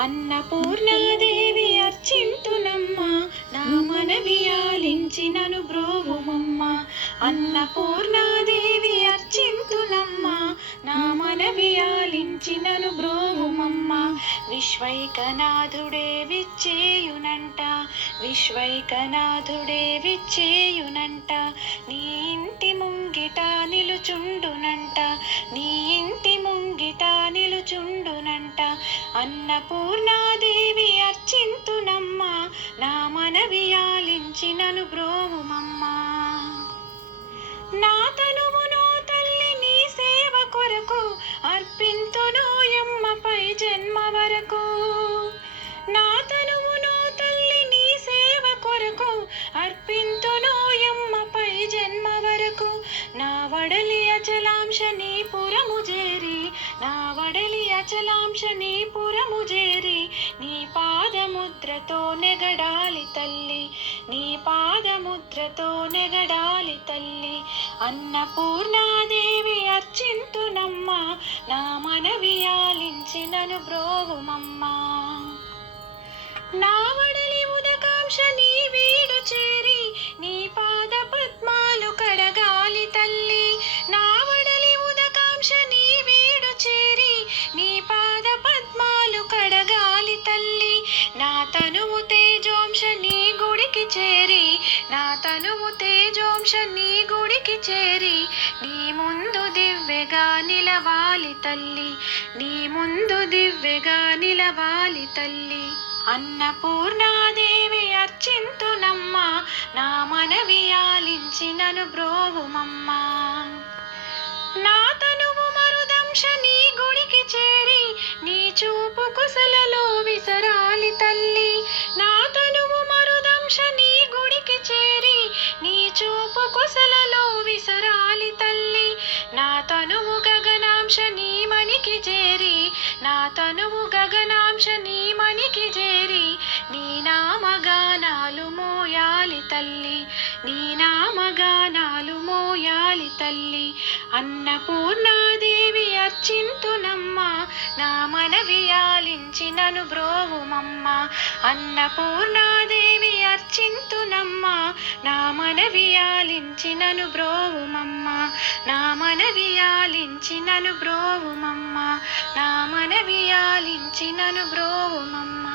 అన్నపూర్ణాదేవి అర్చింతునమ్మ, నా మనవి ఆలించినను బ్రోవుమమ్మ. అన్నపూర్ణాదేవి అర్చింతునమ్మ, నా మనవి ఆలించినను బ్రోవుమమ్మ. విశ్వైకనాథుడే విచ్చేయునంట, విశ్వైకనాథుడే విచ్చేయునంట. నీ ఇంటి ముంగిట నిలుచుండునంట, నీ ఇంటి ముంగిట నిలుచుండునంట. అన్నపూర్ణాదేవి అర్చింతునమ్మ, నా మనవి ఆలించినను బ్రోవుమమ్మ. నా తనువునో తల్లి నీ సేవ కొరకు అర్పింతునోయమ్మపై జన్మ వరకు. నా తనువునో తల్లి నీ సేవ కొరకు అర్పింతునోయమ్మపై జన్మ వరకు. నా వడలి అచలాంశ నీ పురము చేరి, నా వడలి అచలాంశ నీ పురము చేరి. నీ పాదముద్రతో నెగడాలి తల్లి, నీ పాదముద్రతో నెగడాలి తల్లి. అన్నపూర్ణాదేవి అర్చింతునమ్మ, నా మనవి ఆలించినను బ్రోవుమమ్మ. నా వడలి ఉదకాంశ నీ వీడు చేరి, నీ పాద పద్మాలు కడగాలి తల్లి. నా వడలి ఉదకాంశ నీ వీడు చేరి, నీ పాద పద్మాలు కడగాలి తల్లి. నా తనువు తేజోంశ నీ గుడికి చేరి, నా తనువు తేజోంశ నీ గుడికి చేరి. నీ ముందు దివ్వెగా నిలవాలి తల్లి, నీ ముందు దివ్వెగా నిలవాలి తల్లి. అన్నపూర్ణాదేవి అర్చింతునమ్మ, నా మనవి ఆలించినను బ్రోవుమమ్మ. నా తనువు మరుదంశ నీ గుడికి చేరి, నీ చూపు కుశలలో విసరాలి తల్లి. నా తనువు మరుదంశ నీ గుడికి చేరి, నీ చూపు కుశలలో విసరాలి తల్లి. నా తనువు గగనాంశ నీ మనికి చేరి, నా తనువు గగనాంశ నీ మనికి చేరి. నీ నామగానాలు మోయాలి తల్లి, నీ నామగానాలు మోయాలి తల్లి. అన్నపూర్ణాదేవి అర్చింతునమ్మ, నా మనవి ఆలించినను బ్రోవుమమ్మ. అన్నపూర్ణాదేవి అర్చింతునమ్మ, నా మనవి ఆలించినను బ్రోవుమమ్మ. నా మనవి ఆలించినను బ్రోవుమమ్మ, నా మనవి ఆలించినను బ్రోవుమమ్మ.